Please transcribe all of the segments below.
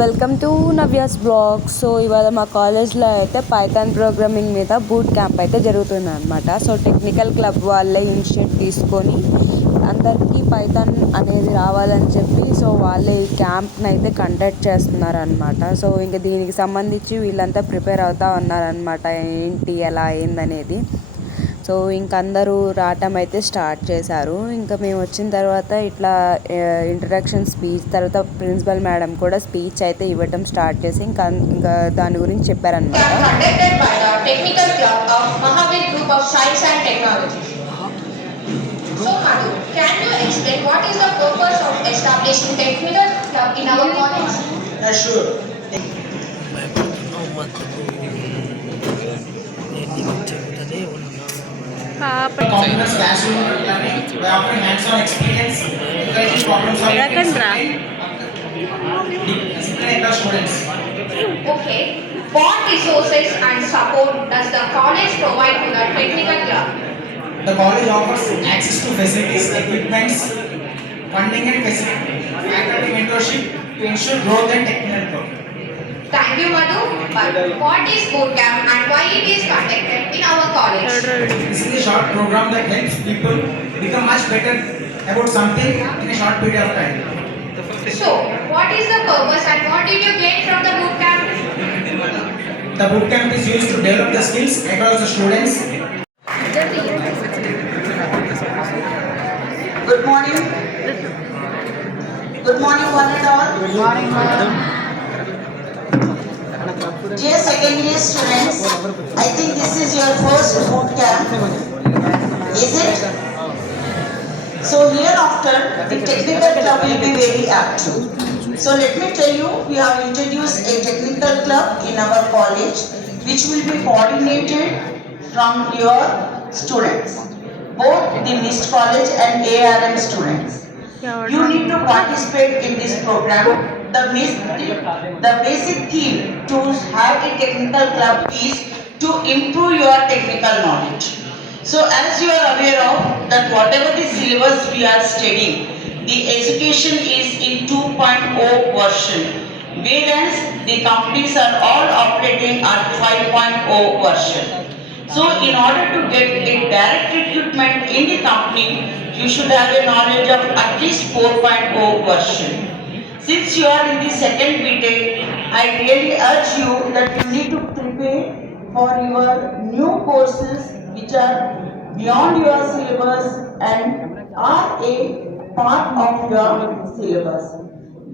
Welcome to Navya's blog. So ఇవాళ మా కాలేజ్లో అయితే పైథాన్ ప్రోగ్రామింగ్ మీద బూట్ క్యాంప్ అయితే జరుగుతుంది అనమాట. సో టెక్నికల్ క్లబ్ వాళ్ళే ఇనిషియేట్ తీసుకొని అందరికీ పైథాన్ అనేది రావాలని చెప్పి సో వాళ్ళే ఈ క్యాంప్ని అయితే కండక్ట్ చేస్తున్నారనమాట. సో ఇంకా దీనికి సంబంధించి వీళ్ళంతా ప్రిపేర్ అవుతూ ఉన్నారనమాట, ఏంటి ఎలా ఏందనేది. సో ఇంక అందరూ రావటం అయితే స్టార్ట్ చేశారు. ఇంకా మేము వచ్చిన తర్వాత ఇట్లా ఇంట్రడక్షన్ స్పీచ్ తర్వాత ప్రిన్సిపల్ మేడం కూడా స్పీచ్ అయితే ఇవ్వటం స్టార్ట్ చేసి ఇంకా దాని గురించి చెప్పారనమాట. So Madhu, can you explain what is the purpose of establishing technical club in our college? Yeah, sure. Complex classroom learning by offering hands-on experience, encouraging problem solving, discipline across students. Okay. What resources and support does the college provide to the technical club? The college offers access to facilities, equipments, funding and facility, faculty mentorship to ensure growth and technical growth. Thank you, Madhu. But what is bootcamp and why it is conducted in our college? This is a short program that helps people become much better about something in a short period of time. So, what is the purpose and what did you gain from the bootcamp? The bootcamp is used to develop the skills across the students. Good morning. Good morning, one and all. Good morning, madam. Dear second year students, I think this is your first boot camp. Is it? So hereafter, the technical club will be very active. So let me tell you, we have introduced a technical club in our college, which will be coordinated from your students, both the MIST college and ARM students. You need to participate in this program. The basic theme to have a technical club is to improve your technical knowledge. So as you are aware of that whatever the syllabus we are studying, the education is in 2.0 version, whereas the companies are all operating at 5.0 version. So in order to get a direct recruitment in the company, you should have a knowledge of at least 4.0 version. Since you are in the second BTech, I really urge you that you need to prepare for your new courses which are beyond your syllabus and are a part of your syllabus.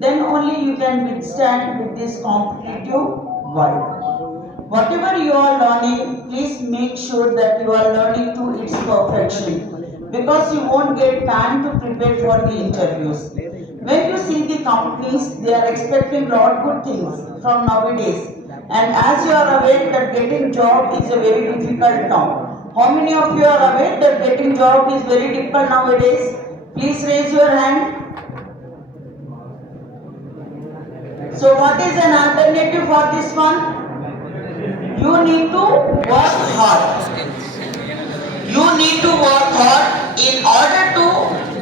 Then only you can withstand with this competitive world. Whatever you are learning, please make sure that you are learning to its perfection, because you won't get time to prepare for the interviews. When you see the companies, they are expecting lot good things from nowadays. And as you are aware that getting job is a very difficult now. How many of you are aware that getting job is very difficult nowadays? Please raise your hand. So what is an alternative for this one? You need to work hard. You need to work hard. In order to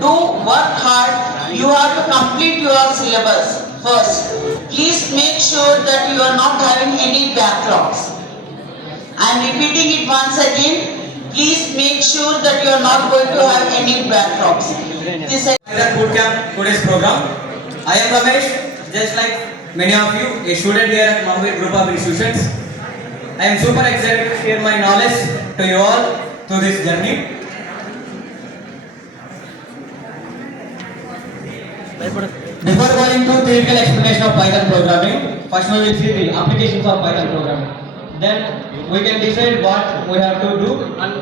do work hard, you have to complete your syllabus first. Please make sure that you are not having any backlogs. I am repeating it once again. Please make sure that you are not going to have any backlogs. This is Bootcamp today's program. I am Ramesh, just like many of you, a student here at Mahavir Group of Institutions. I am super excited to share my knowledge to you all through this journey. Before going to theoretical explanation of Python programming, first we will see the applications of Python programming. Then we can decide what we have to do and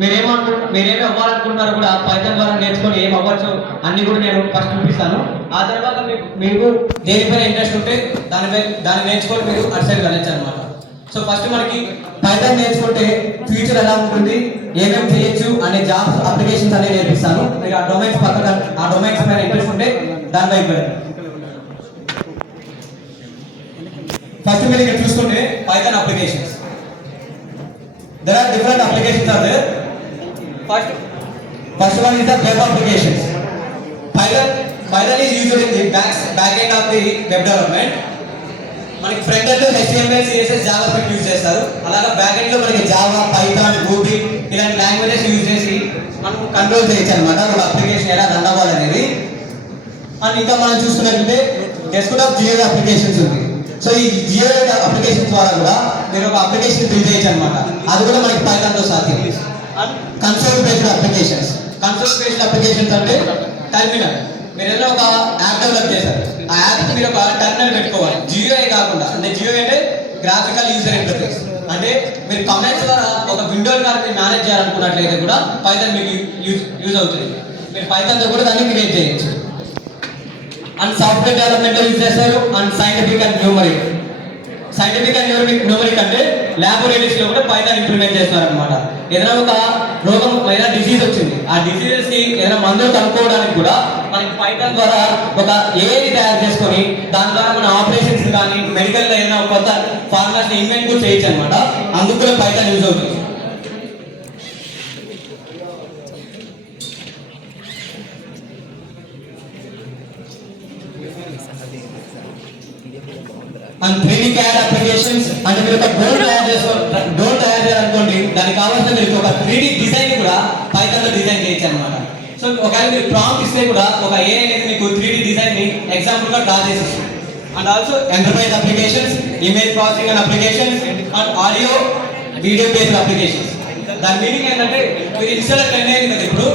మీరేమి అవ్వాలనుకుంటున్నారు కూడా పైథాన్ ద్వారా నేర్చుకొని ఏం అవ్వచ్చు అన్ని కూడా నేను ఫస్ట్ చూపిస్తాను. ఆ తర్వాత మీకు దేనిపైన ఇంట్రెస్ట్ ఉంటే దాన్ని నేర్చుకొని మీరు అటు సైడ్ వెళ్ళచ్చు అనమాట. సో ఫస్ట్ మనకి పైథాన్ నేర్చుకుంటే ఫ్యూచర్ ఎలా ఉంటుంది, ఏమేమి చేయొచ్చు అనే జాబ్స్ అప్లికేషన్స్ అనేవి నేర్పిస్తాను. మీరు ఆ డొమైన్స్ పైన ఇంట్రెస్ట్ ఉంటే దాని వైపు వెళ్ళండి. ఫస్ట్ మీరు ఇక్కడ చూసుకుంటే Python applications. There are different applications are there. First one is the web applications. Python is used in the back end of the web development. మనకి ఫ్రంట్ ఎండ్ లో HTML, CSS, Java script use చేస్తారు. అలాగే back end లో మనకి Java, Python, ruby ఇలాంటి languages use చేసి మనం కంట్రోల్ చేయొచ్చు అనమాట ఒక అప్లికేషన్ ఎలా రన్ అవ్వాలనేది. అండ్ ఇంకా మనం చూసుకున్నట్లయితే డెస్క్టాప్ జియో అప్లికేషన్స్ ఉంది. సో ఈ జియో అప్లికేషన్ ద్వారా కూడా మీరు ఒక అప్లికేషన్ బిల్డ్ చేయొచ్చు అనమాట. అది కూడా మనకి పైథాన్ తో సాధ్యం. అండ్ కన్సోల్ బేస్డ్ అప్లికేషన్స్ అంటే టెర్మినల్. మీరు ఏదైనా ఒక యాప్ డెవలప్ చేశారు, ఆ యాప్ మీరు ఒక టెర్మినల్ పెట్టుకోవాలి. జియో కాకుండా, అంటే జియో అంటే గ్రాఫికల్ యూజర్ ఇంటర్ఫేస్. అంటే మీరు కమాండ్స్ ద్వారా ఒక విండో కార్డ్ మేనేజ్ చేయాలనుకున్నట్లయితే కూడా పైథాన్ మీకు యూజ్ అవుతుంది. మీరు పైథాన్ తో కూడా దాన్ని క్రియేట్ చేయొచ్చు. అండ్ సాఫ్ట్వేర్ డెవలప్మెంట్ యూజ్ చేస్తారు. అండ్ సైంటిఫిక్ అండ్ న్యూమరిక్ అంటే ల్యాబొరేటరీస్ లో కూడా పైథాన్ ఇంప్లిమెంట్ చేస్తారు అనమాట. ఏదైనా ఒక రోగం లేదా డిసీజ్ వచ్చింది, ఆ డిసీజెస్ కి ఏదైనా మందులు కనుక్కోవడానికి కూడా మనకి పైథాన్ ద్వారా ఒక ఏఐ తయారు చేసుకొని దాని ద్వారా మన ఆపరేషన్స్ కానీ మెడికల్ లో ఏదైనా కొత్త ఫార్ములాస్ ఇన్వెంట్ కూడా చేయొచ్చు అనమాట. అందుకు కూడా పైథాన్ యూజ్ అవుతుంది. అండ్ 3D CAD అప్లికేషన్స్ అంటే మీరు ఒక డ్రోన్ తయారు చేయాలనుకోండి, దానికి కావాల్సిన మీరు ఒక 3D డిజైన్ కూడా పైథాన్ లో డిజైన్ చేయొచ్చు అనమాట. సో ఒకవేళ మీరు ప్రాంప్ట్ ఇస్తే కూడా ఒక AI అనేది మీకు 3D డిజైన్ ని ఎగ్జాంపుల్ గా డ్రా చేసేస్తుంది. And also enterprise applications, image processing and applications, and audio video based applications. దాని మీనింగ్ ఏంటంటే మీరు ఇన్స్టాల్ ట్రెండ్ అయింది కదా ఇప్పుడు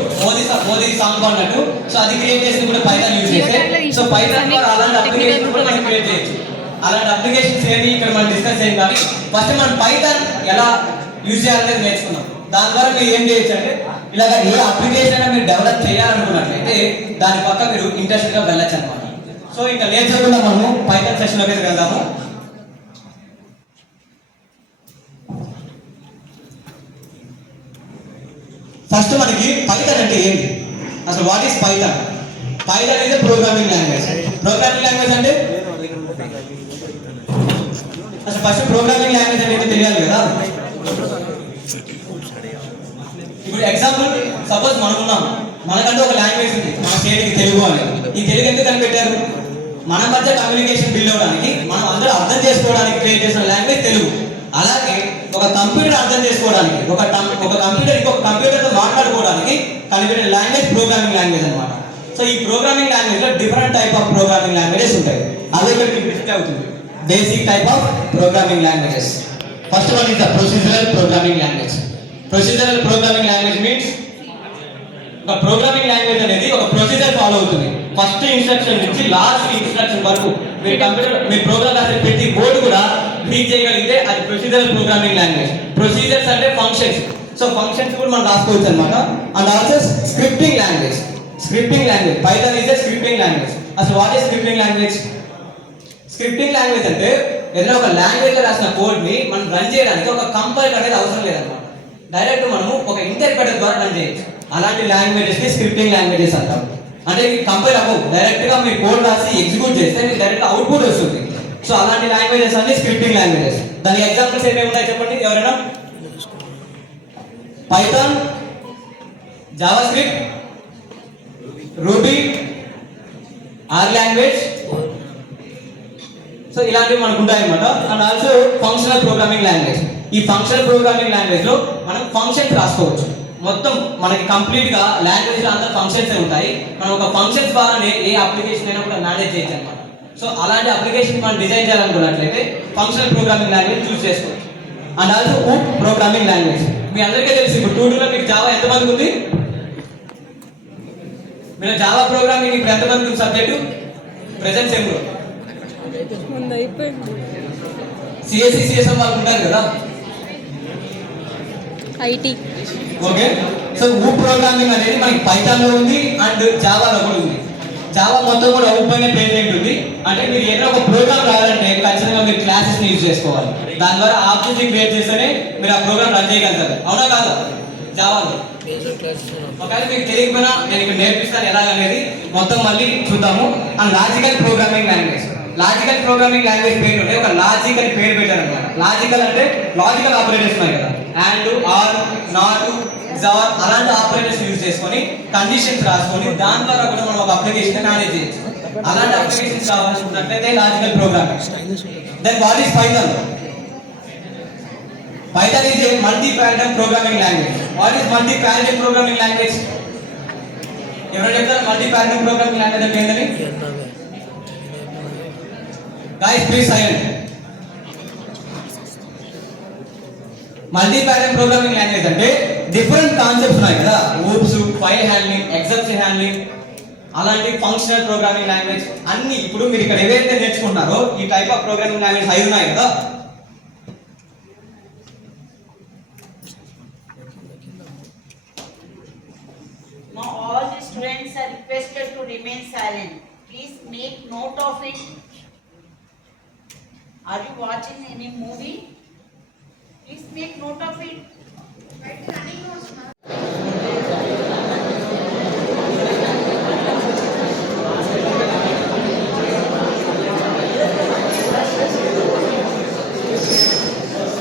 మోదీ సాంగ్ అన్నట్టు. సో అది క్రియేట్ చేసి కూడా పైథాన్ యూజ్ చేస్తే, సో పైథాన్ ద్వారా అలాంటి అప్లికేషన్ కూడా మనం క్రియేట్ చేయొచ్చు. అలాంటి అప్లికేషన్స్ ఏమి ఇక్కడ మనం డిస్కస్ చేయం, కానీ ఫస్ట్ మనం పైథాన్ ఎలా యూజ్ చేయాలనేది నేర్చుకున్నాం. దాని ద్వారా మీరు ఏం చేయొచ్చు అంటే ఇలాగ ఏ అప్లికేషన్ అయినా మీరు డెవలప్ చేయాలనుకున్నట్లయితే దాని పక్క మీరు ఇంట్రెస్ట్ గా వెళ్ళొచ్చు అనమాట. సో ఇంకా నేర్చుకుండా మనము పైథాన్ సెషన్ లోకి వెళ్దాము. ఫస్ట్ మనకి పైథాన్ అంటే ఏంటి, అసలు what is Python? Python is programming language. Programming language అంటే అసలు ఫస్ట్ ప్రోగ్రామింగ్ లాంగ్వేజ్ అనేది తెలియాలి కదా. ఇప్పుడు ఎగ్జాంపుల్ సపోజ్ మనం ఉన్నాం, మనకంటే ఒక లాంగ్వేజ్ ఉంది, మన స్టేట్కి తెలుగు అని. ఈ తెలుగు ఎందుకు కనిపెట్టారు? మన మధ్య కమ్యూనికేషన్ బిల్డ్ అవ్వడానికి, మనం అందరూ అర్థం చేసుకోవడానికి క్రియేట్ చేసిన లాంగ్వేజ్ తెలుగు. అలాగే ఒక కంప్యూటర్ అర్థం చేసుకోవడానికి, ఒక కంప్యూటర్ ఇంకొక కంప్యూటర్తో మాట్లాడుకోవడానికి కనిపెట్టిన లాంగ్వేజ్ ప్రోగ్రామింగ్ లాంగ్వేజ్ అనమాట. సో ఈ ప్రోగ్రామింగ్ లాంగ్వేజ్ లో different type of programming languages ఉంటాయి. అదే ఇక్కడ మీకు డిస్ప్లే అవుతుంది. Basic type of programming languages. First one is the procedural programming language. Procedural programming language means ఒక ప్రోగ్రామింగ్ లాంగ్వేజ్ అనేది ఒక ప్రొసీజర్ ఫాలో అవుతుంది. ఫస్ట్ ఇన్స్ట్రక్షన్ నుంచి లాస్ట్ ఇన్స్ట్రక్షన్ వరకు మీరు కంప్యూటర్ మీ ప్రోగ్రామ్ రాసే ప్రతి కోడ్ కూడా రీడ్ చేయగలిగితే అది ప్రొసీజరల్ ప్రోగ్రామింగ్ లాంగ్వేజ్. ప్రొసీజర్స్ అంటే ఫంక్షన్స్. సో ఫంక్షన్స్ కూడా మనం రాసుకోవచ్చు అనమాట. And also scripting language. Python is a scripting language. అసలు what is scripting language? Scripting language అంటే ఏదైనా ఒక లాంగ్వేజ్ లో రాసిన కోడ్ ని మనం రన్ చేయడానికి ఒక కంపైలర్ అనేది అవసరం లేదన్నమాట. డైరెక్ట్ మనము ఒక ఇంటర్ప్రెటర్ ద్వారా రన్ చేయొచ్చు. అలాంటి లాంగ్వేజెస్ ని స్క్రిప్టింగ్ లాంగ్వేజెస్ అంటారు. అంటే కంపైల్ అవ్వవు, డైరెక్ట్ గా మీరు కోడ్ రాసి ఎగ్జిక్యూట్ చేస్తే మీకు డైరెక్ట్ అవుట్పుట్ వస్తుంది. సో అలాంటి లాంగ్వేజెస్ అన్ని స్క్రిప్టింగ్ లాంగ్వేజెస్. దానికి ఎగ్జాంపుల్స్ ఏమేమి ఉన్నాయి చెప్పండి ఎవరైనా? Python, JavaScript, Ruby, R language. So ఇలాంటివి మనకు ఉంటాయి అనమాట. And also functional programming language. ఈ ఫంక్షనల్ ప్రోగ్రామింగ్ లాంగ్వేజ్ లో మనం ఫంక్షన్స్ రాసుకోవచ్చు. మొత్తం మనకి కంప్లీట్ గా లాంగ్వేజ్ లో అందరూ ఫంక్షన్స్ ఉంటాయి. మనం ఒక ఫంక్షన్స్ ద్వారానే ఏ అప్లికేషన్ అయినా కూడా మేనేజ్ చేయొచ్చు అనమాట. సో అలాంటి అప్లికేషన్ మనం డిజైన్ చేయాలనుకున్నట్లయితే ఫంక్షనల్ ప్రోగ్రామింగ్ లాంగ్వేజ్ చూస్ చేసుకోవచ్చు. And also OOP programming language. మీ అందరికీ తెలుసు ఇప్పుడు 2 లో మీకు జావా ఎంతమందికి ఉంది? మీరు జావా ప్రోగ్రామింగ్ ఇప్పుడు ఎంతమందికి ఉంది సబ్జెక్టు ప్రెసెంట్ సెమ్ లో? సిఎస్సి సిఎస్ఎం వాళ్ళు ఉంటారు కదా, ఐటీ. ఓకే, సో ఊప్ ప్రోగ్రామింగ్ అనేది మనకి పైథాన్ లో ఉంది అండ్ జావాలో కూడా ఉంది. జావా మొత్తం కూడా ఊప్ పైన పేమెంట్ ఉంది. అంటే మీరు ఏదైనా ఒక ప్రోగ్రామ్ రావాలంటే ఖచ్చితంగా మీరు క్లాసెస్ ని యూజ్ చేసుకోవాలి. దాని ద్వారా ఆబ్జెక్ట్ క్రియేట్ చేస్తేనే మీరు ఆ ప్రోగ్రామ్ రన్ చేయగలుగుతారు. అవునా కాదా? జావాలో ఒకవేళ మీకు తెలియకపోయినా నేను ఇక్కడ నేర్పిస్తాను ఎలాగనేది. మొత్తం మళ్ళీ చూద్దాము. And logical programming language. Logical programming language పేరు ఒక లాజికల్ పేరు పెట్టారు అనమాట. లాజికల్ అంటే లాజికల్ ఆపరేటర్స్ ఉన్నాయి కదా, అండ్, ఆర్, నాట్, జార్ అలాంటి ఆపరేటర్స్ యూజ్ చేసుకొని కండిషన్స్ రాసుకొని దాని ద్వారా కూడా మనం ఒక అప్లికేషన్ మేనేజ్ చేయొచ్చు. అలాంటి అప్లికేషన్స్ కావాలనుకున్నట్లయితే logical programming. Then what is Python? Python is a multi paradigm programming language. What is multi paradigm programming language? ఎవరైనా చెప్తారా మల్టీ పారాడిగ్మ్ ప్రోగ్రామింగ్ లాంగ్వేజ్ అంటే ఏంటని? Guys please silent. Multi paradigm programming language అంటే different concepts ఉన్నాయి కదా, oops, file handling, exception handling, అలాంటి functional programming language అన్ని ఇప్పుడు మీరు ఇక్కడ ఏవైతే నేర్చుకుంటున్నారో ఈ టైప్ ఆఫ్ ప్రోగ్రామింగ్ లాంగ్వేజ్ 5 ఉన్నాయి కదా. Now all the students are requested to remain silent. Please make note of it. Are you watching any movie? Please make note of it.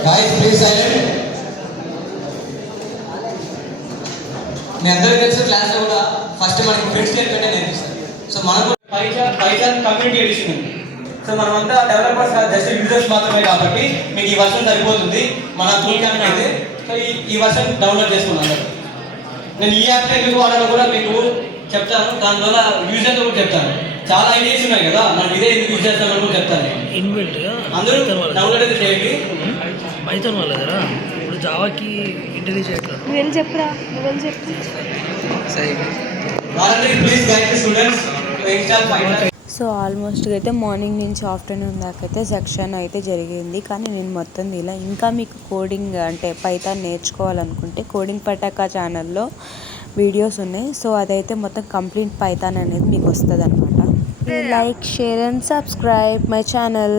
Guys please silent. మీ అందరికీ తెలిసిన క్లాస్లో కూడా ఫస్ట్ మనకి ఫ్రెండ్స్ నేర్పేటే నేర్పిస్తారు. సో మనకు పైథాన్ కమ్యూనిటీ ఎడిషన్ ఉంది. సో మనమంతా డెవలపర్స్ జస్ట్ యూజర్స్ మాత్రమే కాబట్టి మీకు ఈ వర్షన్ సరిపోతుంది మన టూల్ క్యాంప్ అయితే. సో ఈ వర్షన్ డౌన్లోడ్ చేసుకున్నాను. నేను ఈ యాప్ ఎందుకు వాడాలో కూడా మీకు చెప్తాను, దానివల్ల యూజర్తో కూడా చెప్తాను. చాలా ఐడియాస్ ఉన్నాయి కదా, మనం ఇదే ఎందుకు యూజ్ చేస్తామని కూడా చెప్తాను. అందరూ డౌన్లోడ్ అయితే చేయండి. పైథాన్ వాళ్ళదరా ఇప్పుడు జావాకి ఇంటెలిజెంట్ చేయట్లేదు. నువ్వు చెప్పురా, నువ్వు చెప్పు. Please guide students to install Python. So ఆల్మోస్ట్గా అయితే మార్నింగ్ నుంచి ఆఫ్టర్నూన్ దాకా అయితే సెక్షన్ అయితే జరిగింది. కానీ నేను మొత్తం ఇలా ఇంకా మీకు కోడింగ్ అంటే పైథాన్ నేర్చుకోవాలనుకుంటే కోడింగ్ పటాకా ఛానల్లో వీడియోస్ ఉన్నాయి. సో అదైతే మొత్తం కంప్లీట్ పైథాన్ అనేది మీకు వస్తుంది అనమాట. Like, share and subscribe my channel.